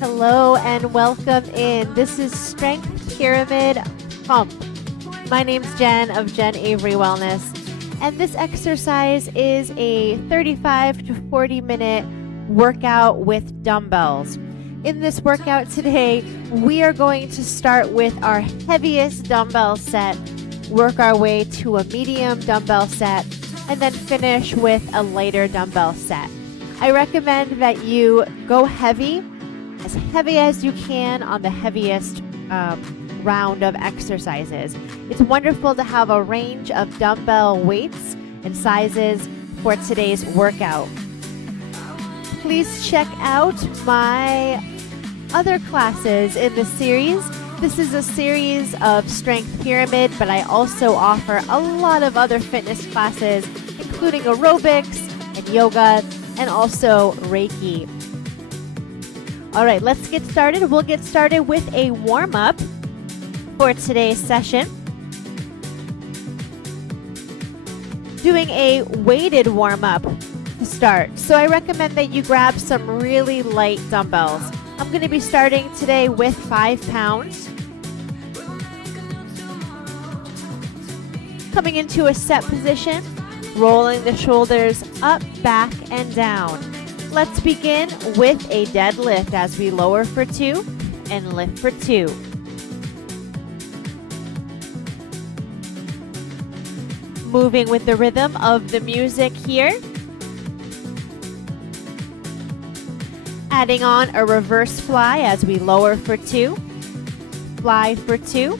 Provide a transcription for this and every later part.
Hello and welcome in. This is Strength Pyramid Pump. My name's Jen of Jen Avery Wellness, and this exercise is a 35 to 40 minute workout with dumbbells. In this workout today, we are going to start with our heaviest dumbbell set, work our way to a medium dumbbell set, and then finish with a lighter dumbbell set. I recommend that you go heavy as you can on the heaviest round of exercises. It's wonderful to have a range of dumbbell weights and sizes for today's workout. Please check out my other classes in the series. This is a series of Strength Pyramid, but I also offer a lot of other fitness classes, including aerobics and yoga, and also Reiki. All right, let's get started. We'll get started with a warm-up for today's session. Doing a weighted warm-up to start. So I recommend that you grab some really light dumbbells. I'm going to be starting today with 5 pounds. Coming into a set position, rolling the shoulders up, back, and down. Let's begin with a deadlift as we lower for 2 and lift for 2. Moving with the rhythm of the music here. Adding on a reverse fly as we lower for 2, fly for 2,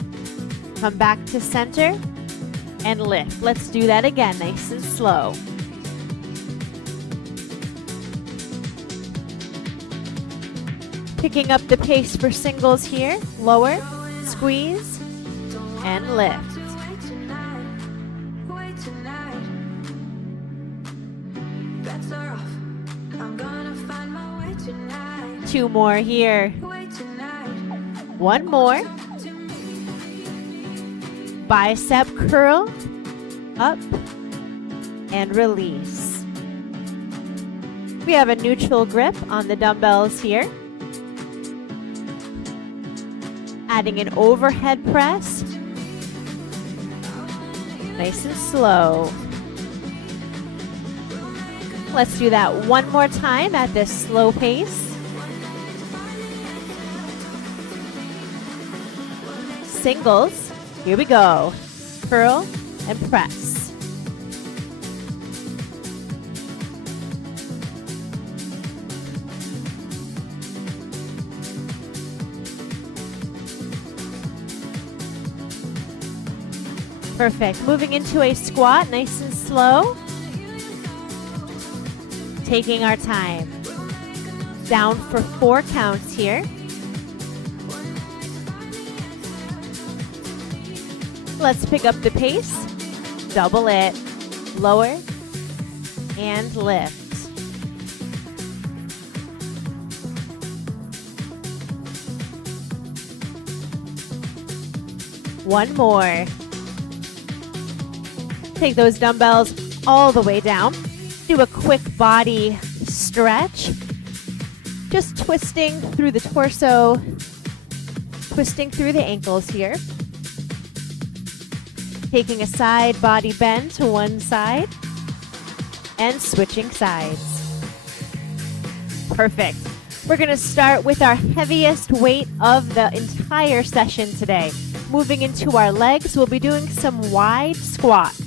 come back to center, and lift. Let's do that again, nice and slow. Picking up the pace for singles here. Lower, squeeze, and lift. Two more here. One more. Bicep curl, up, and release. We have a neutral grip on the dumbbells here. Adding an overhead press. Nice and slow. Let's do that one more time at this slow pace. Singles. Here we go. Curl and press. Perfect. Moving into a squat, nice and slow. Taking our time. Down for 4 counts here. Let's pick up the pace. Double it. Lower and lift. One more. Take those dumbbells all the way down. Do a quick body stretch. Just twisting through the torso, twisting through the ankles here. Taking a side body bend to one side and switching sides. Perfect. We're going to start with our heaviest weight of the entire session today. Moving into our legs, we'll be doing some wide squats.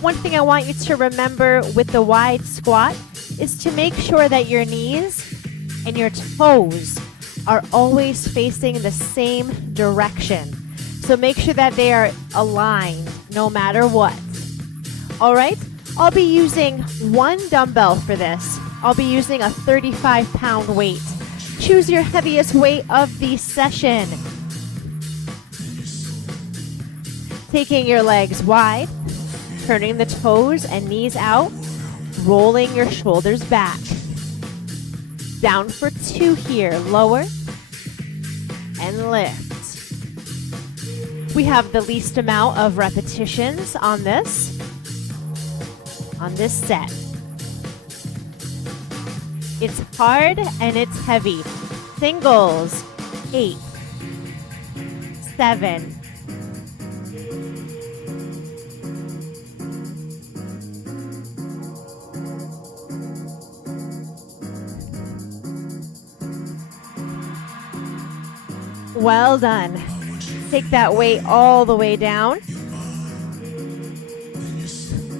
One thing I want you to remember with the wide squat is to make sure that your knees and your toes are always facing the same direction. So make sure that they are aligned no matter what. All right, I'll be using 1 dumbbell for this. I'll be using a 35-pound weight. Choose your heaviest weight of the session. Taking your legs wide, turning the toes and knees out, rolling your shoulders back. Down for 2 here, lower and lift. We have the least amount of repetitions on this set. It's hard and it's heavy. Singles. 8, 7, 6. Well done. Take that weight all the way down.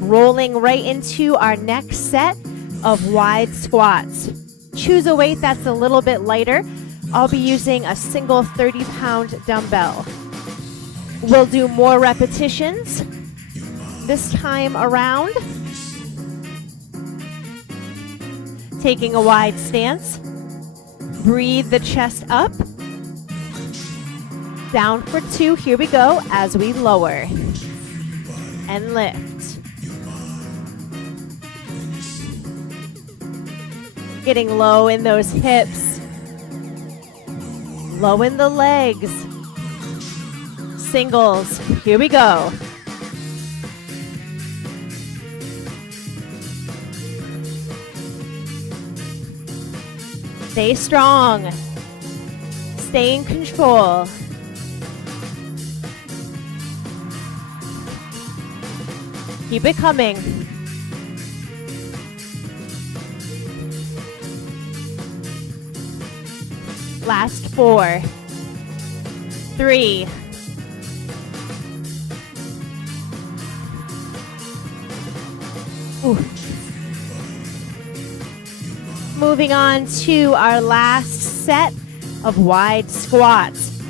Rolling right into our next set of wide squats. Choose a weight that's a little bit lighter. I'll be using a single 30-pound dumbbell. We'll do more repetitions this time around. Taking a wide stance. Breathe the chest up. Down for 2. Here we go as we lower and lift. Getting low in those hips. Low in the legs. Singles. Here we go. Stay strong. Stay in control. Keep it coming. Last 4, 3, 2. Moving on to our last set of wide squats.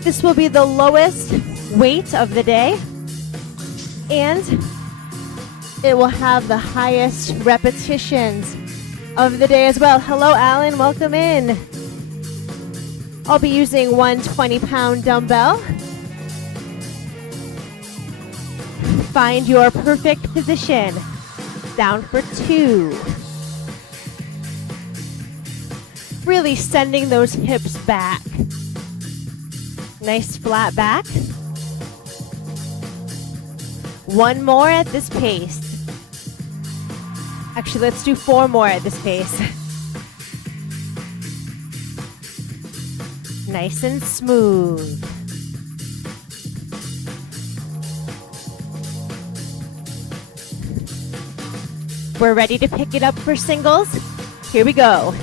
This will be the lowest weight of the day, and it will have the highest repetitions of the day as well. Hello, Alan. Welcome in. I'll be using one 20-pound dumbbell. Find your perfect position. Down for 2. Really sending those hips back. Nice flat back. One more at this pace. Actually, let's do 4 more at this pace. Nice and smooth. We're ready to pick it up for singles. Here we go.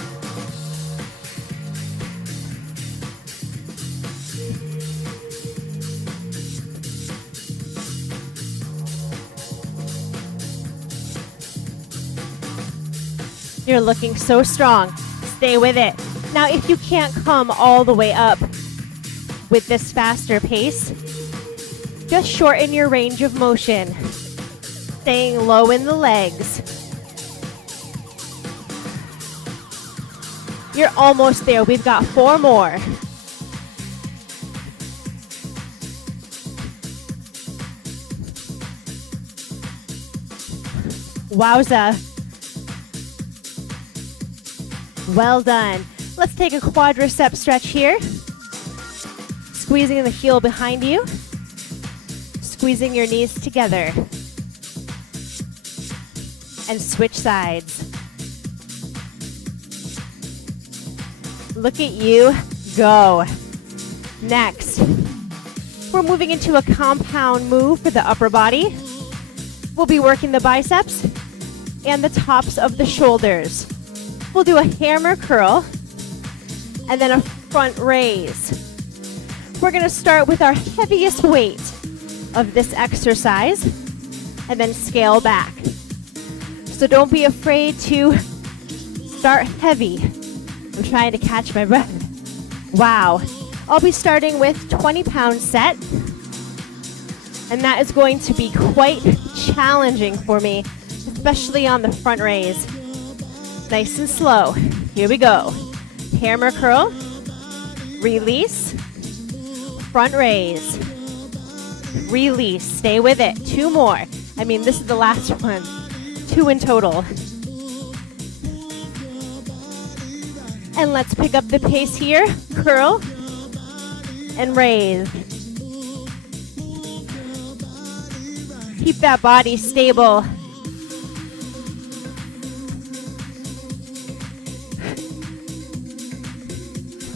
You're looking so strong. Stay with it. Now, if you can't come all the way up with this faster pace, just shorten your range of motion. Staying low in the legs. You're almost there. We've got 4 more. Wowza. Well done. Let's take a quadricep stretch here. Squeezing the heel behind you. Squeezing your knees together. And switch sides. Look at you go. Next, we're moving into a compound move for the upper body. We'll be working the biceps and the tops of the shoulders. We'll do a hammer curl and then a front raise. We're going to start with our heaviest weight of this exercise and then scale back. So don't be afraid to start heavy. I'm trying to catch my breath. Wow. I'll be starting with 20-pound set, and that is going to be quite challenging for me, especially on the front raise. Nice and slow. Here we go. Hammer curl, release, front raise, release. Stay with it. 2 more. I mean, this is the last one. 2 in total. And let's pick up the pace here. Curl and raise. Keep that body stable.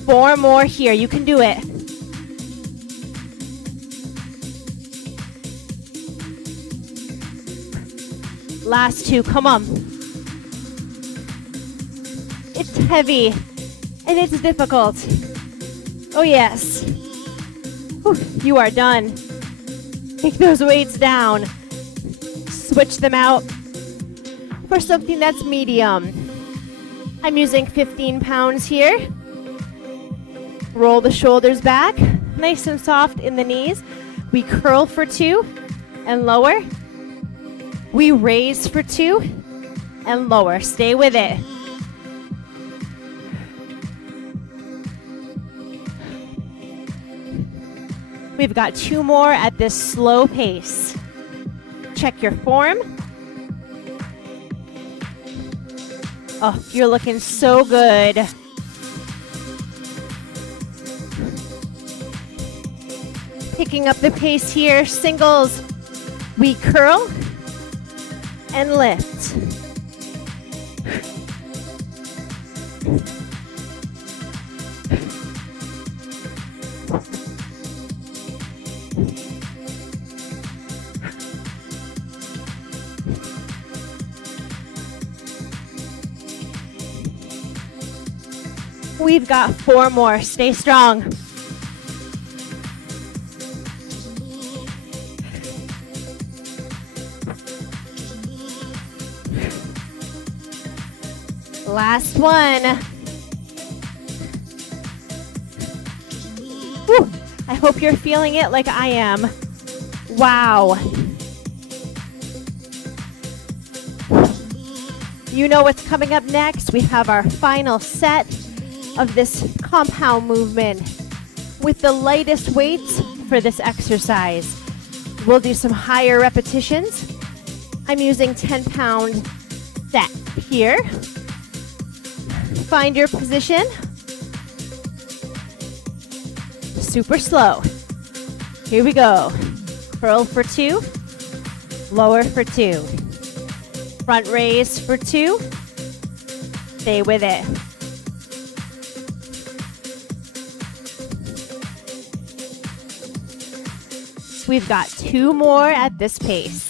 4 more here. You can do it. Last 2. Come on. It's heavy and it's difficult. Oh, yes. Whew, you are done. Take those weights down. Switch them out for something that's medium. I'm using 15 pounds here. Roll the shoulders back, nice and soft in the knees. We curl for 2 and lower. We raise for 2 and lower. Stay with it. We've got 2 more at this slow pace. Check your form. Oh, you're looking so good. Picking up the pace here, singles. We curl and lift. We've got 4 more. Stay strong. Last one. Whew. I hope you're feeling it like I am. Wow. You know what's coming up next. We have our final set of this compound movement with the lightest weights for this exercise. We'll do some higher repetitions. I'm using 10-pound sets here. Find your position. Super slow. Here we go. Curl for 2, lower for 2. Front raise for 2. Stay with it. We've got 2 more at this pace.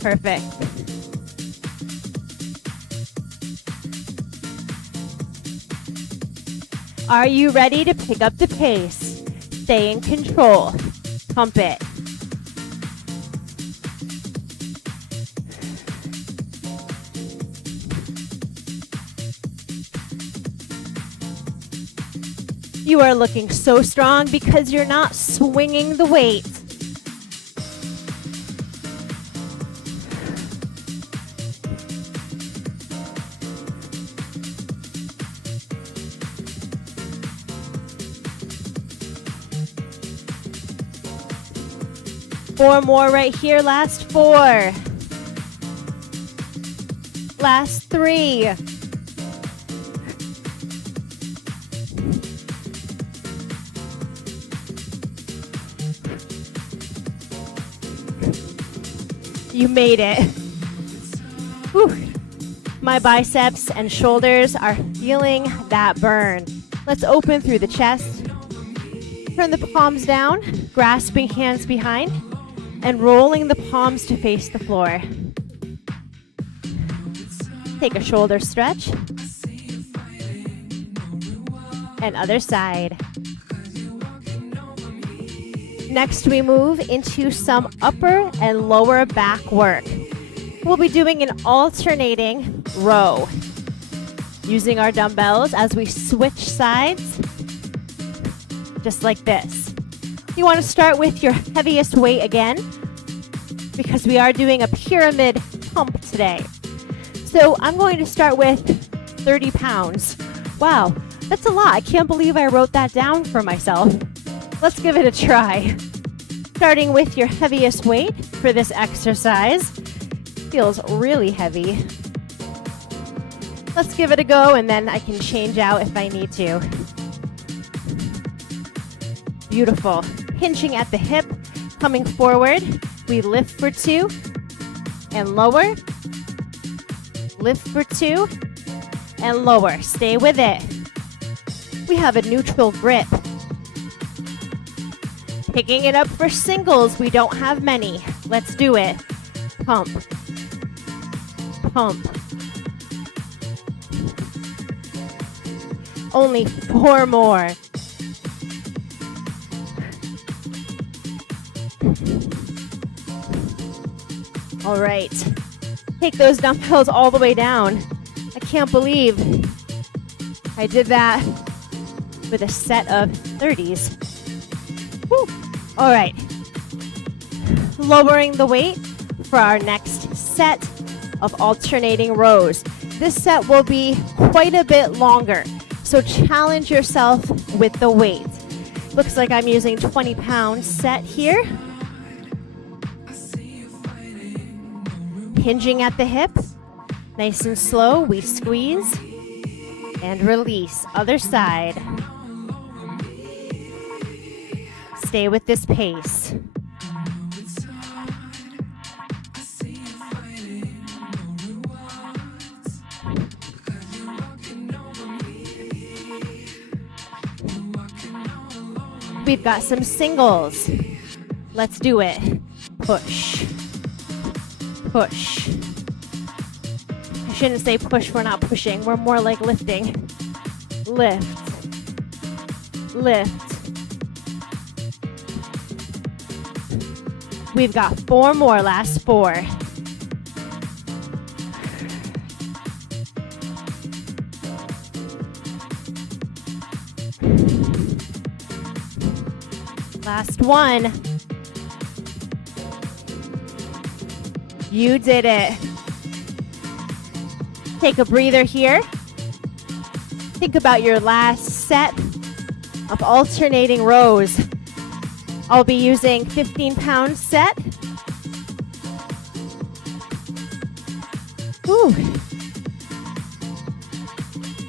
Perfect. Are you ready to pick up the pace? Stay in control. Pump it. You are looking so strong because you're not swinging the weight. Four more right here. Last 4. Last 3. You made it. Whew. My biceps and shoulders are feeling that burn. Let's open through the chest. Turn the palms down, grasping hands behind, and rolling the palms to face the floor. Take a shoulder stretch. And other side. Next, we move into some upper and lower back work. We'll be doing an alternating row using our dumbbells as we switch sides, just like this. You want to start with your heaviest weight again because we are doing a pyramid pump today. So I'm going to start with 30 pounds. Wow, that's a lot. I can't believe I wrote that down for myself. Let's give it a try. Starting with your heaviest weight for this exercise. Feels really heavy. Let's give it a go and then I can change out if I need to. Beautiful. Hinging at the hip, coming forward. We lift for 2 and lower. Lift for 2 and lower. Stay with it. We have a neutral grip. Picking it up for singles. We don't have many. Let's do it. Pump. Pump. Only 4 more. All right. Take those dumbbells all the way down. I can't believe I did that with a set of 30s. Woo. All right. Lowering the weight for our next set of alternating rows. This set will be quite a bit longer, so challenge yourself with the weight. Looks like I'm using 20-pound set here. Hinging at the hip. Nice and slow, we squeeze and release. Other side. Stay with this pace. We've got some singles. Let's do it. Push. Push. I shouldn't say push, we're not pushing. We're more like lifting. Lift. Lift. We've got 4 more, last 4. Last one. You did it. Take a breather here. Think about your last set of alternating rows. I'll be using 15-pound set. Whew.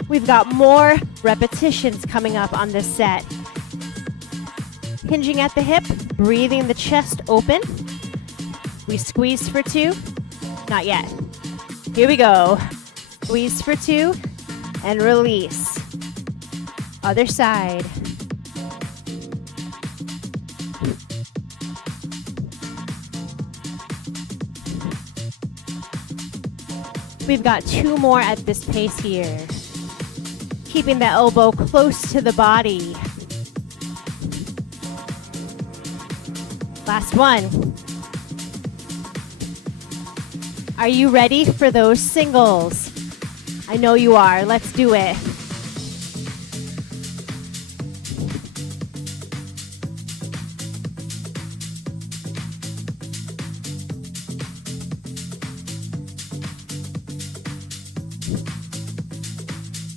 We've got more repetitions coming up on this set. Hinging at the hip, breathing the chest open. We squeeze for 2. Not yet. Here we go. Squeeze for 2 and release. Other side. We've got 2 more at this pace here. Keeping the elbow close to the body. Last one. Are you ready for those singles? I know you are. Let's do it.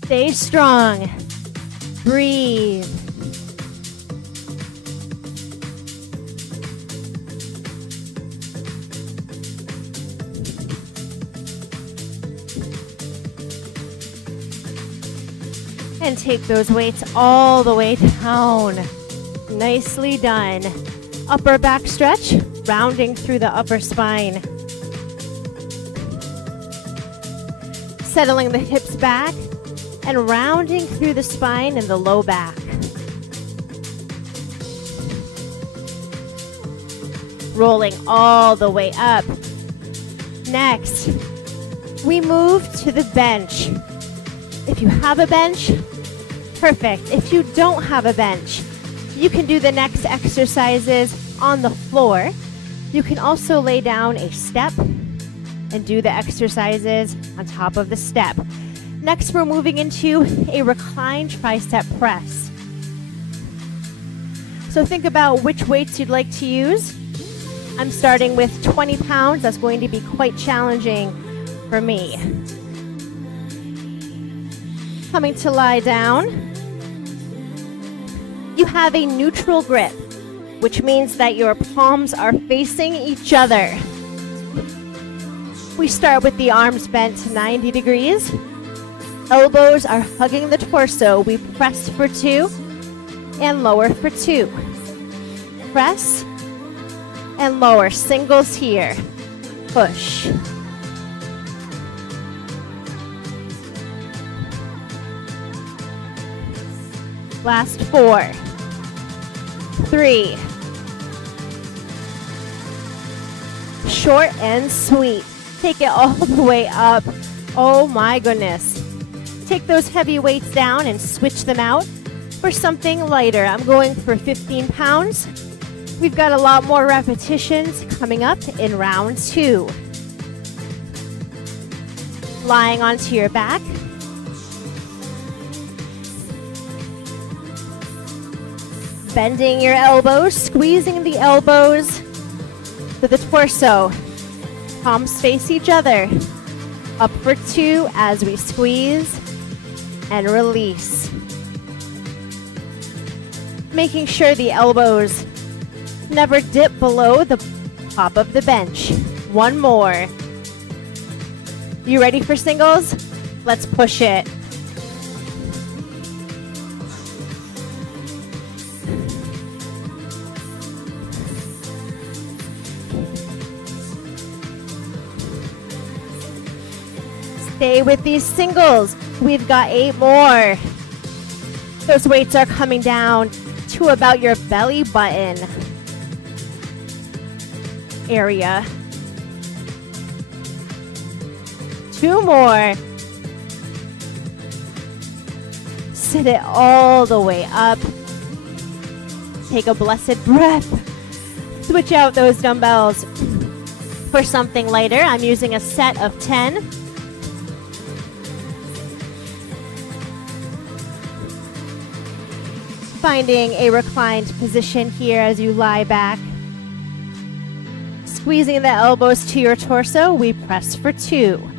Stay strong. Breathe. And take those weights all the way down. Nicely done. Upper back stretch, rounding through the upper spine. Settling the hips back and rounding through the spine and the low back. Rolling all the way up. Next, we move to the bench. If you have a bench, perfect. If you don't have a bench, you can do the next exercises on the floor. You can also lay down a step and do the exercises on top of the step. Next, we're moving into a reclined tricep press. So think about which weights you'd like to use. I'm starting with 20 pounds. That's going to be quite challenging for me. Coming to lie down. You have a neutral grip, which means that your palms are facing each other. We start with the arms bent to 90 degrees. Elbows are hugging the torso. We press for 2 and lower for 2. Press and lower. Singles here. Push. Last 4, 3. Short and sweet. Take it all the way up. Oh my goodness. Take those heavy weights down and switch them out for something lighter. I'm going for 15 pounds. We've got a lot more repetitions coming up in round 2. Lying onto your back. Bending your elbows, squeezing the elbows to the torso. Palms face each other. Up for 2 as we squeeze and release. Making sure the elbows never dip below the top of the bench. 1 more. You ready for singles? Let's push it. Stay with these singles. We've got 8 more. Those weights are coming down to about your belly button area. 2 more. Sit it all the way up. Take a blessed breath. Switch out those dumbbells for something lighter. I'm using a set of 10. Finding a reclined position here as you lie back. Squeezing the elbows to your torso, we press for 2.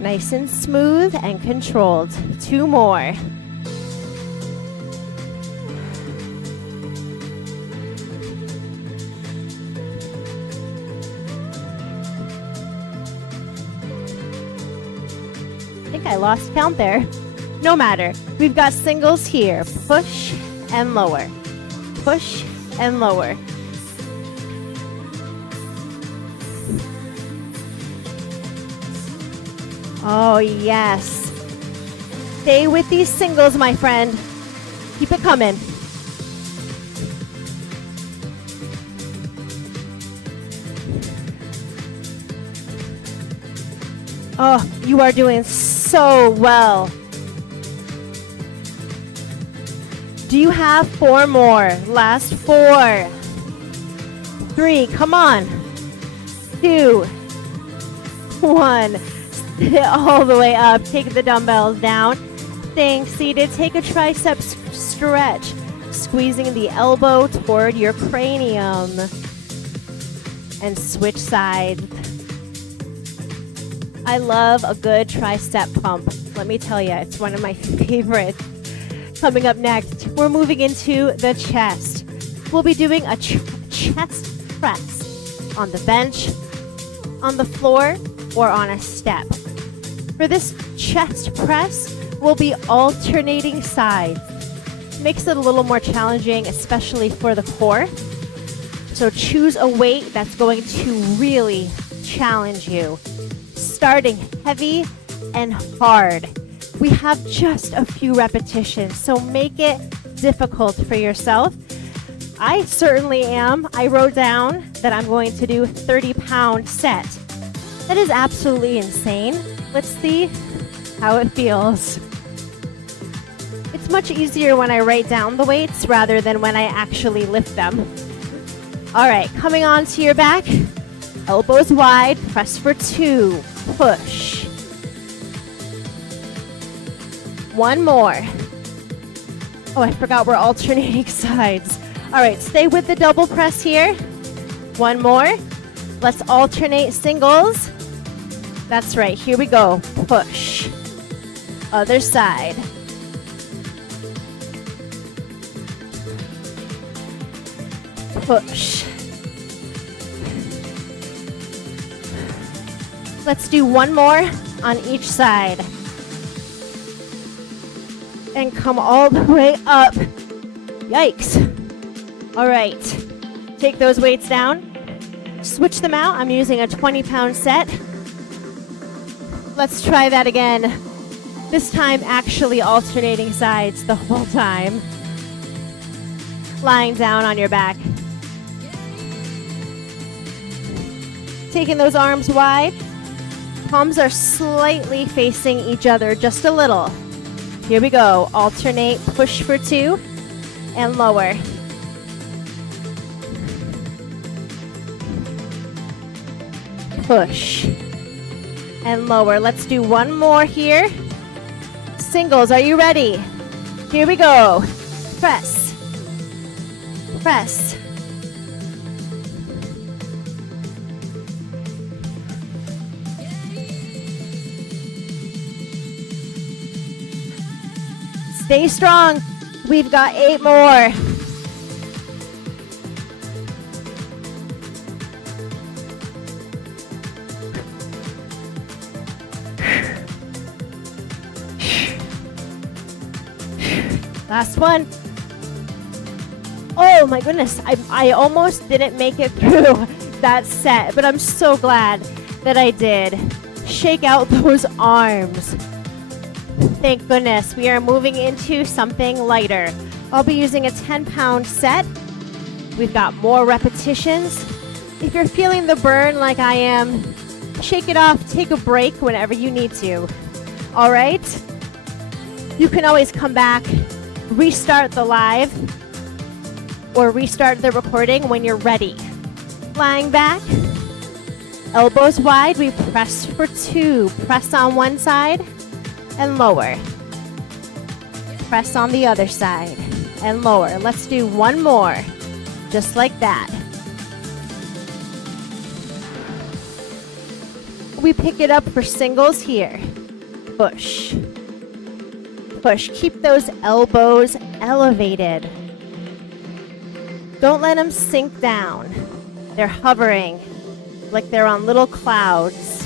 Nice and smooth and controlled. 2 more. I think I lost count there. No matter. We've got singles here. Push and lower. Push and lower. Oh, yes. Stay with these singles, my friend. Keep it coming. Oh, you are doing so well. Do you have 4 more? Last 4. 3, come on. 2, 1. Sit all the way up. Take the dumbbells down. Staying seated. Take a triceps stretch. Squeezing the elbow toward your cranium. And switch sides. I love a good tricep pump. Let me tell you, it's one of my favorites. Coming up next, we're moving into the chest. We'll be doing a chest press on the bench, on the floor, or on a step. For this chest press, we'll be alternating sides. Makes it a little more challenging, especially for the core. So choose a weight that's going to really challenge you. Starting heavy and hard. We have just a few repetitions, so make it difficult for yourself. I certainly am. I wrote down that I'm going to do a 30-pound set. That is absolutely insane. Let's see how it feels. It's much easier when I write down the weights rather than when I actually lift them. All right, coming onto your back, elbows wide, press for 2, push. 1 more. Oh, I forgot we're alternating sides. All right, stay with the double press here. 1 more. Let's alternate singles. That's right, here we go. Push. Other side. Push. Let's do 1 more on each side. And come all the way up. Yikes. All right, take those weights down. Switch them out. I'm using a 20-pound set. Let's try that again. This time actually alternating sides the whole time. Lying down on your back. Taking those arms wide. Palms are slightly facing each other, just a little. Here we go. Alternate, push for 2, and lower. Push and lower. Let's do one more here. Singles, are you ready? Here we go. Press. Press. Stay strong. We've got 8 more. Last one. Oh my goodness, I almost didn't make it through that set, but I'm so glad that I did. Shake out those arms. Thank goodness. We are moving into something lighter. I'll be using a 10-pound set. We've got more repetitions. If you're feeling the burn like I am, shake it off, take a break whenever you need to. All right? You can always come back, restart the live, or restart the recording when you're ready. Lying back, elbows wide, we press for 2. Press on one side and lower. Press on the other side and lower. Let's do one more, just like that. We pick it up for singles here. Push. Push. Keep those elbows elevated. Don't let them sink down. They're hovering like they're on little clouds.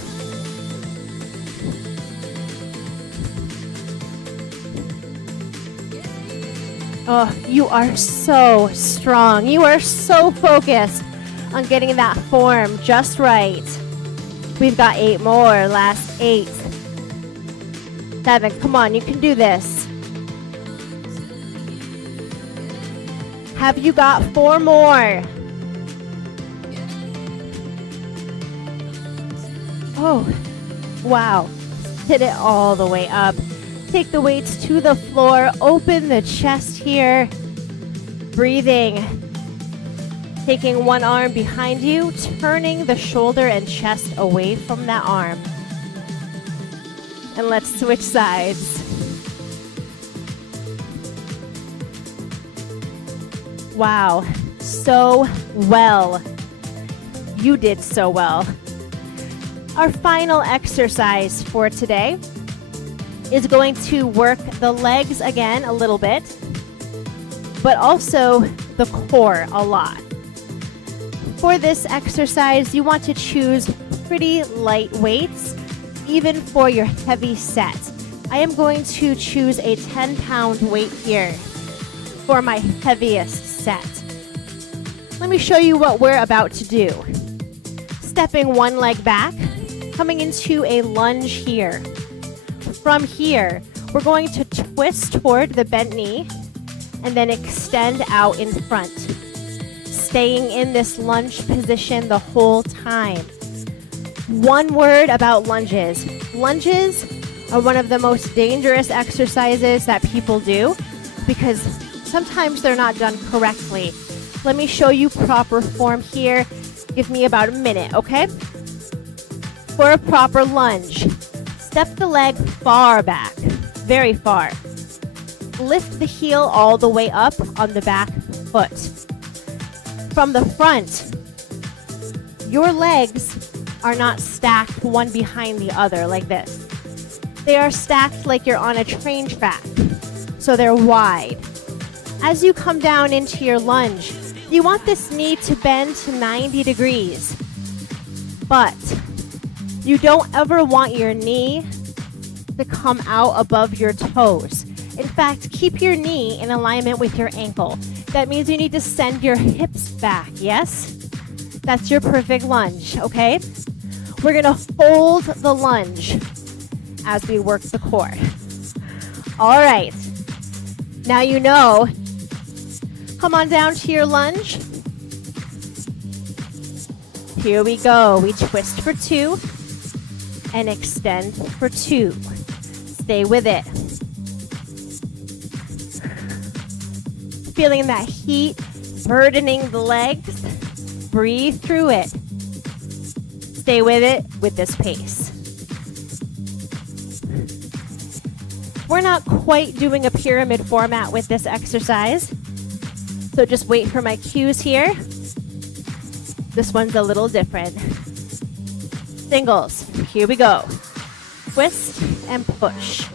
Oh, you are so strong. You are so focused on getting that form just right. We've got 8 more. Last 8. 7. Come on, you can do this. Have you got 4 more? Oh, wow. Hit it all the way up. Take the weights to the floor. Open the chest here. Breathing. Taking one arm behind you, turning the shoulder and chest away from that arm. And let's switch sides. Wow, so well. You did so well. Our final exercise for today is going to work the legs again a little bit, but also the core a lot. For this exercise, you want to choose pretty light weights, even for your heavy set. I am going to choose a 10-pound weight here for my heaviest set. Let me show you what we're about to do. Stepping one leg back, coming into a lunge here. From here, we're going to twist toward the bent knee and then extend out in front. Staying in this lunge position the whole time. One word about lunges. Lunges are one of the most dangerous exercises that people do because sometimes they're not done correctly. Let me show you proper form here. Give me about a minute, okay? For a proper lunge, step the leg far back, very far. Lift the heel all the way up on the back foot. From the front, your legs are not stacked one behind the other like this. They are stacked like you're on a train track, so they're wide. As you come down into your lunge, you want this knee to bend to 90 degrees, but you don't ever want your knee to come out above your toes. In fact, keep your knee in alignment with your ankle. That means you need to send your hips back, yes? That's your perfect lunge, okay? We're gonna hold the lunge as we work the core. All right. Now you know. Come on down to your lunge. Here we go. We twist for 2 and extend for 2. Stay with it. Feeling that heat burdening the legs. Breathe through it. Stay with it with this pace. We're not quite doing a pyramid format with this exercise, so just wait for my cues here. This one's a little different. Singles, here we go. Twist and push.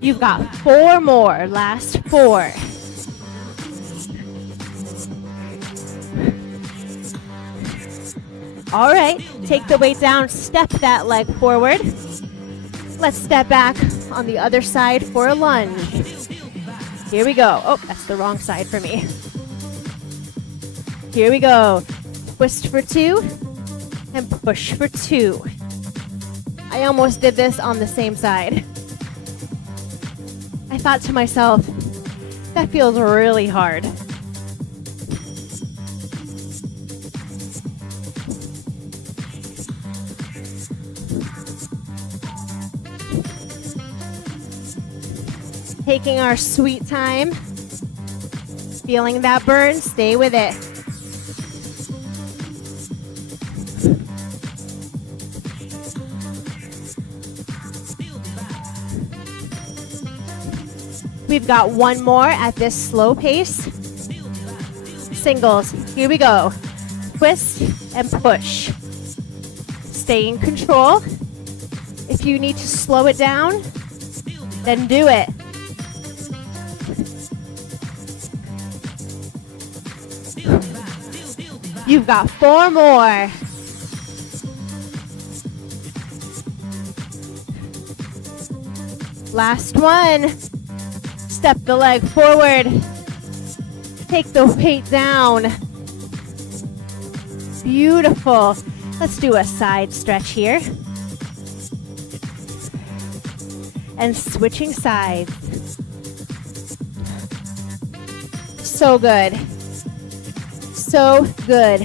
You've got 4 more, last 4. All right, take the weight down, step that leg forward. Let's step back on the other side for a lunge. Here we go. Oh, that's the wrong side for me. Here we go. Twist for 2 and push for 2. I almost did this on the same side. I thought to myself, that feels really hard. Taking our sweet time, feeling that burn, stay with it. We've got 1 more at this slow pace. Singles, here we go. Twist and push. Stay in control. If you need to slow it down, then do it. You've got 4 more. Last one. Step the leg forward. Take the weight down. Beautiful. Let's do a side stretch here. And switching sides. So good. So good.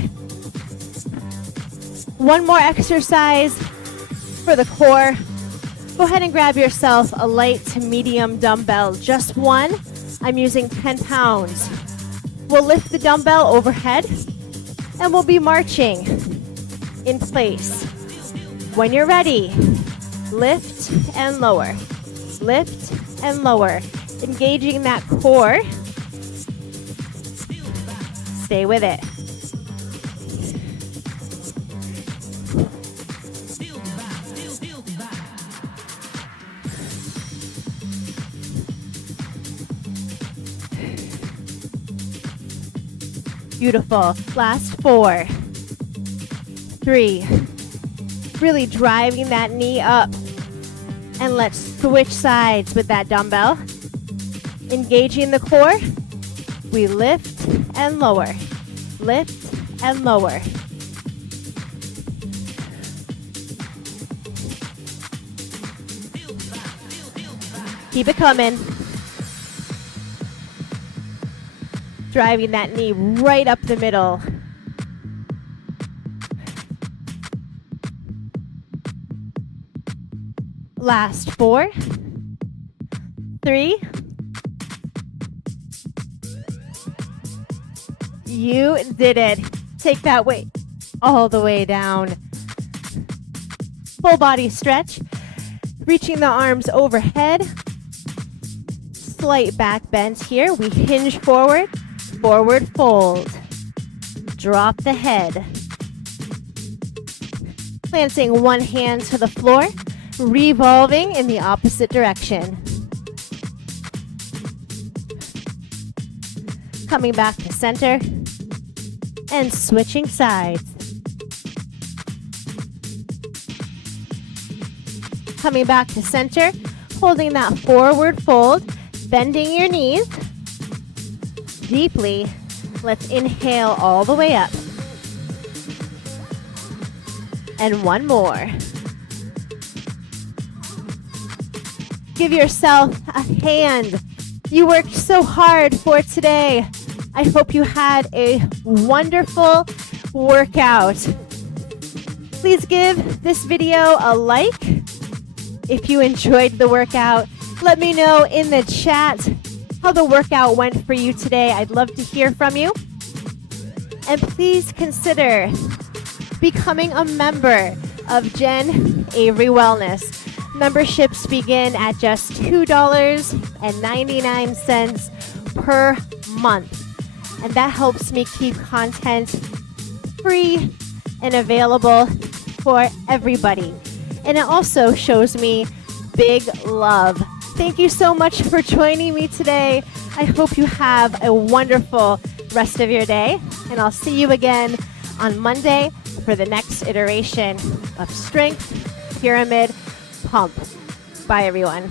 One more exercise for the core. Go ahead and grab yourself a light to medium dumbbell. Just one. I'm using 10 pounds. We'll lift the dumbbell overhead and we'll be marching in place. When you're ready, lift and lower. Lift and lower. Engaging that core. Stay with it. Beautiful. Last 4, 3. Really driving that knee up. And let's switch sides with that dumbbell. Engaging the core. We lift and lower. Lift and lower. Keep it coming. Driving that knee right up the middle. Last 4, 3. You did it. Take that weight all the way down. Full body stretch. Reaching the arms overhead. Slight back bend here. We hinge forward. Forward fold. Drop the head. Planting one hand to the floor. Revolving in the opposite direction. Coming back to center. And switching sides. Coming back to center. Holding that forward fold. Bending your knees. deeply. Let's inhale all the way up. And one more. Give yourself a hand. You worked so hard for today. I hope you had a wonderful workout. Please give this video a like. If you enjoyed the workout, let me know in the chat how the workout went for you today. I'd love to hear from you. And please consider becoming a member of Jen Avery Wellness. Memberships begin at just $2.99 per month. And that helps me keep content free and available for everybody. And it also shows me big love. Thank you so much for joining me today. I hope you have a wonderful rest of your day. And I'll see you again on Monday for the next iteration of Strength Pyramid Pump. Bye, everyone.